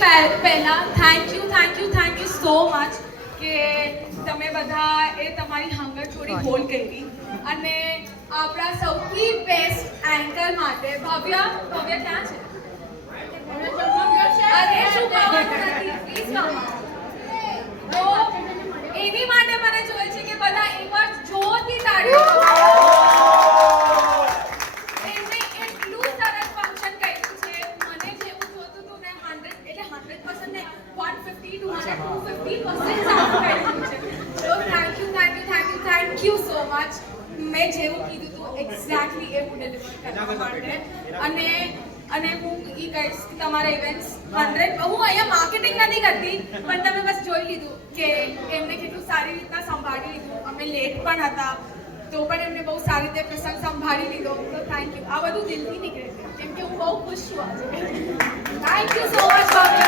પહેલા thank you so much કે તમે બધા એ તમારી હંગર થોડી હોલ્ડ કરી અને આપણા સૌથી બેસ્ટ એન્કર માટે ભવ્ય ક્યાં છે? અરે શું કહેવાનું નથી પ્લીઝ તો એની માટે મને જોઈએ છે કે બધા એકવાર જોરથી તાળીઓ થેન્ક યુ સો મચ. મેં જેવું કીધું હતું એક્ઝેક્ટલી એવું ડિલિવર કરવા માટે અને હું એ કહીશ કે તમારા ઇવેન્ટ્સ 100 હું અહીંયા માર્કેટિંગ નથી કરતી પણ તમે બસ જોઈ લીધું કે એમને કેટલું સારી રીતના સંભાળી લીધું. અમે લેટ પણ હતા તો પણ એમને બહુ સારી રીતે પ્રસંગ સંભાળી લીધો. તો થેન્ક યુ. આ બધું દિલથી નીકળે છે કેમ કે હું બહુ ખુશ છું આજે. Thank you so much.